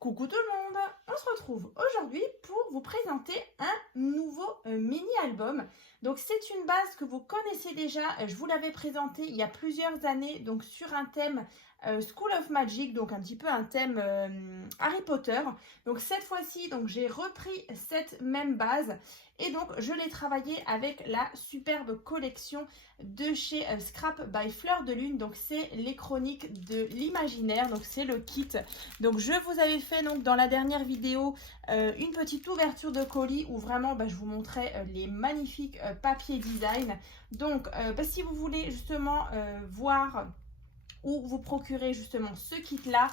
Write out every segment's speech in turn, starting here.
Coucou tout le monde, on se retrouve aujourd'hui pour vous présenter un nouveau mini-album. Donc c'est une base que vous connaissez déjà, je vous l'avais présenté il y a plusieurs années donc sur un thème School of Magic, donc un petit peu un thème Harry Potter. Donc cette fois-ci, donc j'ai repris cette même base et donc je l'ai travaillé avec la superbe collection de chez Scrap by Fleur de Lune. Donc c'est les chroniques de l'imaginaire, donc c'est le kit. Donc je vous avais fait donc dans la dernière vidéo une petite ouverture de colis où vraiment je vous montrais les magnifiques papiers design. Donc si vous voulez justement voir ou vous procurer justement ce kit là,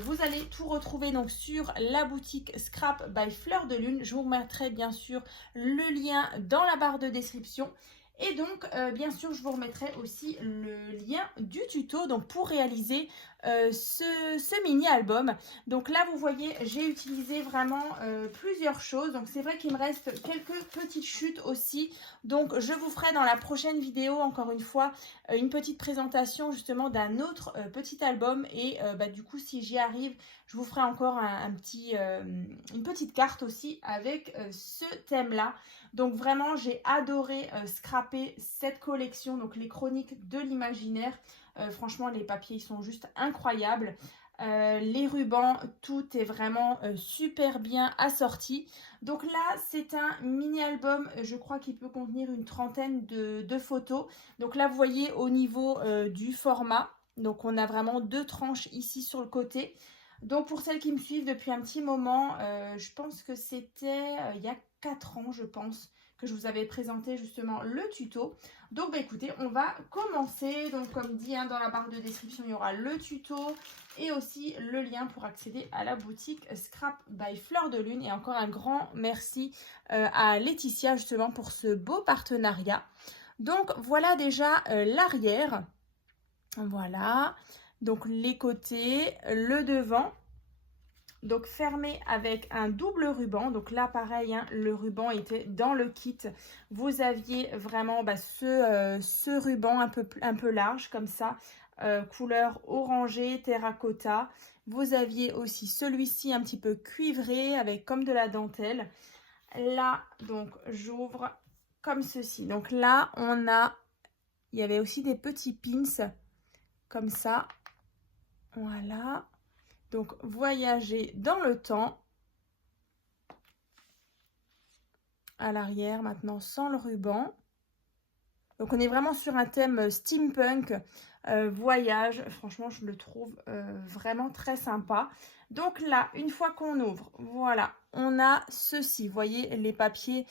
vous allez tout retrouver donc sur la boutique Scrap by Fleur de Lune. Je vous remettrai bien sûr le lien dans la barre de description. Et donc, bien sûr, je vous remettrai aussi le lien du tuto donc pour réaliser ce mini-album. Donc là, vous voyez, j'ai utilisé vraiment plusieurs choses. Donc, c'est vrai qu'il me reste quelques petites chutes aussi. Donc, je vous ferai dans la prochaine vidéo, encore une fois, une petite présentation justement d'un autre petit album. Et du coup, si j'y arrive, je vous ferai encore une petite carte aussi avec ce thème-là. Donc vraiment, j'ai adoré scraper cette collection, donc les chroniques de l'imaginaire. Franchement, les papiers ils sont juste incroyables. Les rubans, tout est vraiment super bien assorti. Donc là, c'est un mini-album, je crois qu'il peut contenir une trentaine de photos. Donc là, vous voyez au niveau du format, donc on a vraiment deux tranches ici sur le côté. Donc pour celles qui me suivent depuis un petit moment, je pense que c'était il y a 4 ans, je pense, que je vous avais présenté justement le tuto. Donc écoutez, on va commencer. Donc comme dit dans la barre de description, il y aura le tuto et aussi le lien pour accéder à la boutique Scrap by Fleur de Lune. Et encore un grand merci à Laetitia justement pour ce beau partenariat. Donc voilà déjà l'arrière. Voilà. Donc les côtés, le devant. Donc fermé avec un double ruban. Donc là pareil, le ruban était dans le kit. Vous aviez vraiment ce ruban un peu large comme ça, couleur orangée, terracotta. Vous aviez aussi celui-ci un petit peu cuivré avec comme de la dentelle. Là donc j'ouvre comme ceci. Donc là il y avait aussi des petits pins comme ça. Voilà. Donc, voyager dans le temps. À l'arrière, maintenant, sans le ruban. Donc, on est vraiment sur un thème steampunk, voyage. Franchement, je le trouve vraiment très sympa. Donc là, une fois qu'on ouvre, voilà, on a ceci. Vous voyez, les papiers,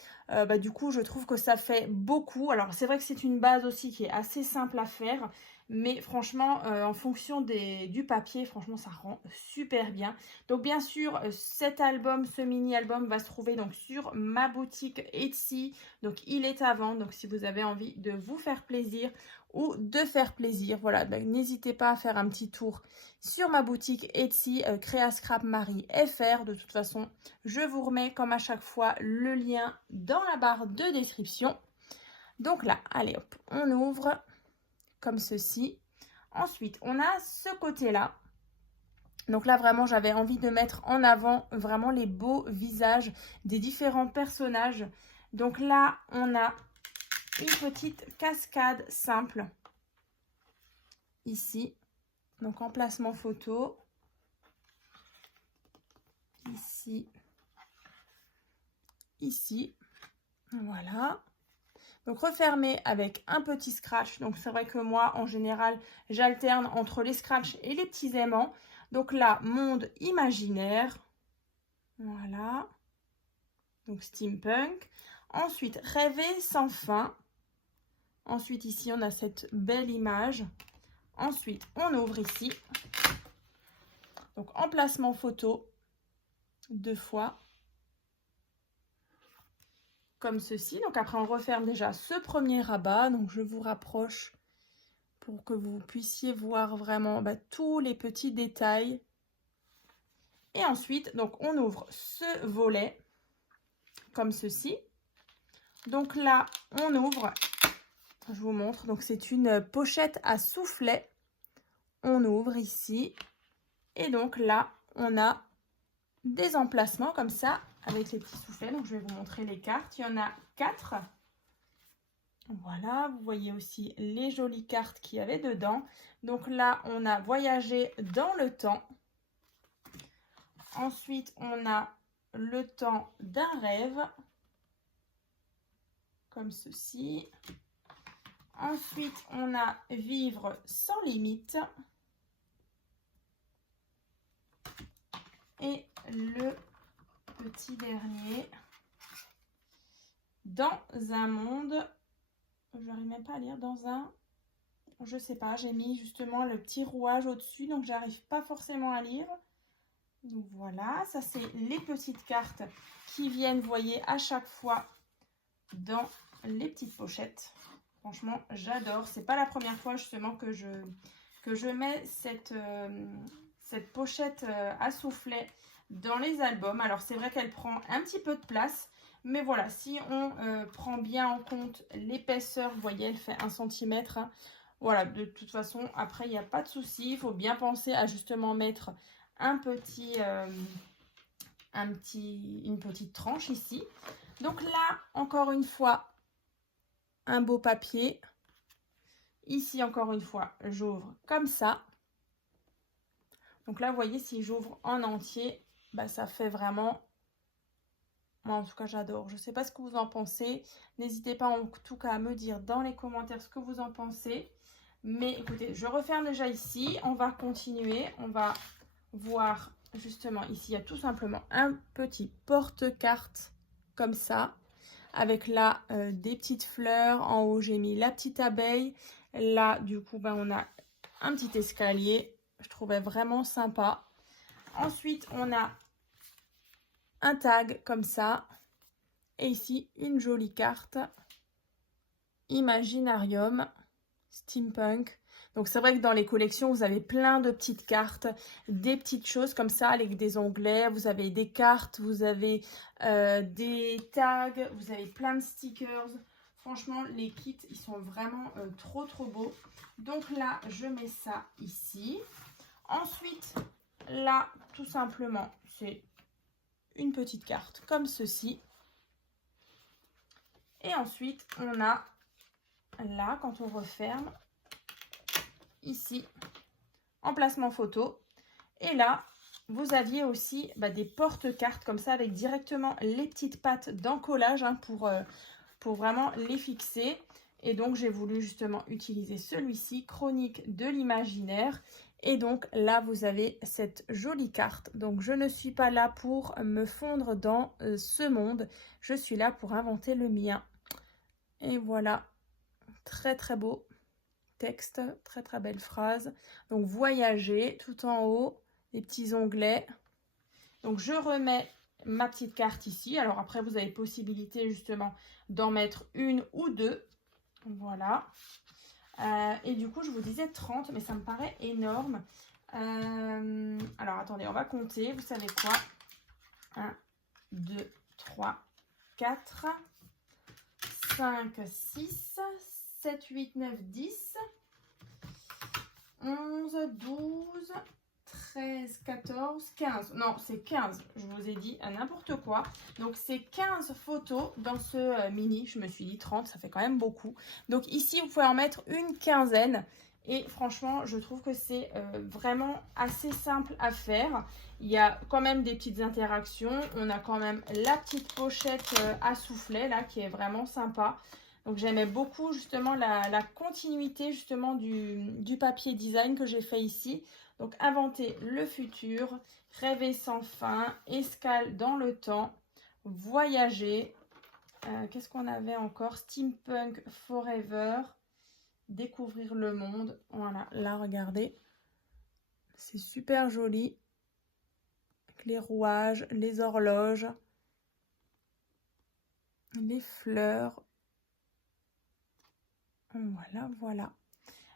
du coup, je trouve que ça fait beaucoup. Alors, c'est vrai que c'est une base aussi qui est assez simple à faire. Mais franchement, en fonction du papier, franchement, ça rend super bien. Donc, bien sûr, cet album, ce mini-album va se trouver donc sur ma boutique Etsy. Donc, il est à vendre. Donc, si vous avez envie de vous faire plaisir ou de faire plaisir, voilà, n'hésitez pas à faire un petit tour sur ma boutique Etsy, Créa Scrap Marie FR. De toute façon, je vous remets comme à chaque fois le lien dans la barre de description. Donc là, allez hop, on ouvre comme ceci. Ensuite, on a ce côté-là. Donc là, vraiment, j'avais envie de mettre en avant vraiment les beaux visages des différents personnages. Donc là, on a une petite cascade simple. Ici. Donc en placement photo. Ici. Ici. Voilà. Donc refermé avec un petit scratch. Donc c'est vrai que moi en général j'alterne entre les scratchs et les petits aimants. Donc là, monde imaginaire. Voilà. Donc steampunk. Ensuite, rêver sans fin. Ensuite ici on a cette belle image. Ensuite on ouvre ici. Donc emplacement photo. 2 fois. Comme ceci. Donc après on referme déjà ce premier rabat. Donc je vous rapproche pour que vous puissiez voir vraiment tous les petits détails. Et ensuite donc on ouvre ce volet comme ceci. Donc là on ouvre, je vous montre, donc c'est une pochette à soufflet. On ouvre ici et donc là on a des emplacements comme ça avec les petits soufflets. Donc je vais vous montrer les cartes. Il y en a 4. Voilà, vous voyez aussi les jolies cartes qu'il y avait dedans. Donc là, on a voyagé dans le temps. Ensuite, on a le temps d'un rêve, comme ceci. Ensuite, on a vivre sans limite. Et le petit dernier, dans un monde, je n'arrive même pas à lire, dans un, je sais pas, j'ai mis justement le petit rouage au-dessus, donc j'arrive pas forcément à lire. Donc voilà, ça c'est les petites cartes qui viennent, vous voyez, à chaque fois dans les petites pochettes. Franchement, j'adore. C'est pas la première fois justement que je mets cette pochette à soufflet dans les albums. Alors c'est vrai qu'elle prend un petit peu de place, mais voilà, si on prend bien en compte l'épaisseur, vous voyez, elle fait 1 cm. Hein. Voilà, de toute façon, après, il n'y a pas de souci. Il faut bien penser à justement mettre une petite tranche ici. Donc là, encore une fois, un beau papier. Ici, encore une fois, j'ouvre comme ça. Donc là, vous voyez, si j'ouvre en entier, bah, ça fait vraiment... Moi, en tout cas, j'adore. Je ne sais pas ce que vous en pensez. N'hésitez pas en tout cas à me dire dans les commentaires ce que vous en pensez. Mais écoutez, je referme déjà ici. On va continuer. On va voir justement ici, il y a tout simplement un petit porte-carte comme ça. Avec là des petites fleurs. En haut, j'ai mis la petite abeille. Là, du coup, ben, on a un petit escalier. Je trouvais vraiment sympa. Ensuite, on a un tag comme ça. Et ici, une jolie carte. Imaginarium. Steampunk. Donc, c'est vrai que dans les collections, vous avez plein de petites cartes, des petites choses comme ça avec des onglets. Vous avez des cartes, vous avez des tags, vous avez plein de stickers. Franchement, les kits, ils sont vraiment trop, trop beaux. Donc là, je mets ça ici. Ensuite, là, tout simplement, c'est une petite carte comme ceci. Et ensuite, on a là, quand on referme, ici, emplacement photo. Et là, vous aviez aussi des porte-cartes comme ça avec directement les petites pattes d'encollage hein, pour vraiment les fixer. Et donc, j'ai voulu justement utiliser celui-ci, Chronique de l'imaginaire. Et donc, là, vous avez cette jolie carte. Donc, je ne suis pas là pour me fondre dans ce monde. Je suis là pour inventer le mien. Et voilà, très, très beau texte, très, très belle phrase. Donc, voyager, tout en haut, les petits onglets. Donc, je remets ma petite carte ici. Alors, après, vous avez possibilité justement d'en mettre une ou deux. Voilà. Et du coup, je vous disais 30, mais ça me paraît énorme. Alors, attendez, on va compter. Vous savez quoi? 1, 2, 3, 4, 5, 6, 7, 8, 9, 10, 11, 12, 13, 14, 15. Non, c'est 15. Je vous ai dit à n'importe quoi. Donc, c'est 15 photos dans ce mini. Je me suis dit 30, ça fait quand même beaucoup. Donc, ici, vous pouvez en mettre une quinzaine. Et franchement, je trouve que c'est vraiment assez simple à faire. Il y a quand même des petites interactions. On a quand même la petite pochette à soufflet, là, qui est vraiment sympa. Donc, j'aimais beaucoup, justement, la continuité, justement, du papier design que j'ai fait ici. Donc, inventer le futur, rêver sans fin, escale dans le temps, voyager. Qu'est-ce qu'on avait encore? Steampunk Forever. Découvrir le monde. Voilà, là, regardez. C'est super joli. Avec les rouages, les horloges, les fleurs. Voilà, voilà.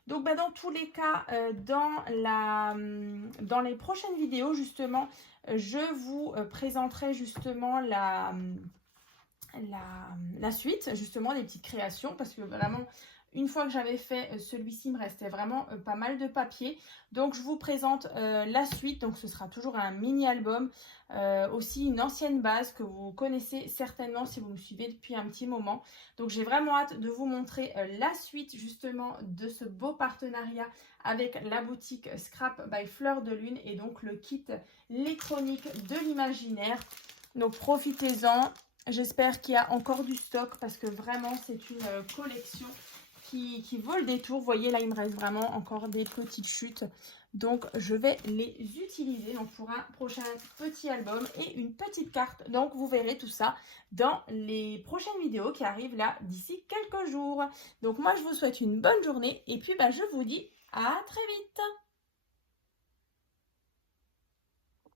Donc, dans tous les cas, dans les prochaines vidéos, justement, je vous présenterai justement la suite, justement, des petites créations. Parce que vraiment, une fois que j'avais fait celui-ci, il me restait vraiment pas mal de papier. Donc je vous présente la suite. Donc ce sera toujours un mini-album. Aussi une ancienne base que vous connaissez certainement si vous me suivez depuis un petit moment. Donc j'ai vraiment hâte de vous montrer la suite justement de ce beau partenariat avec la boutique Scrap by Fleur de Lune et donc le kit électronique de l'imaginaire. Donc profitez-en. J'espère qu'il y a encore du stock parce que vraiment c'est une collection qui vaut le détour. Vous voyez là il me reste vraiment encore des petites chutes. Donc je vais les utiliser donc, pour un prochain petit album et une petite carte. Donc vous verrez tout ça dans les prochaines vidéos qui arrivent là d'ici quelques jours. Donc moi je vous souhaite une bonne journée et puis je vous dis à très vite.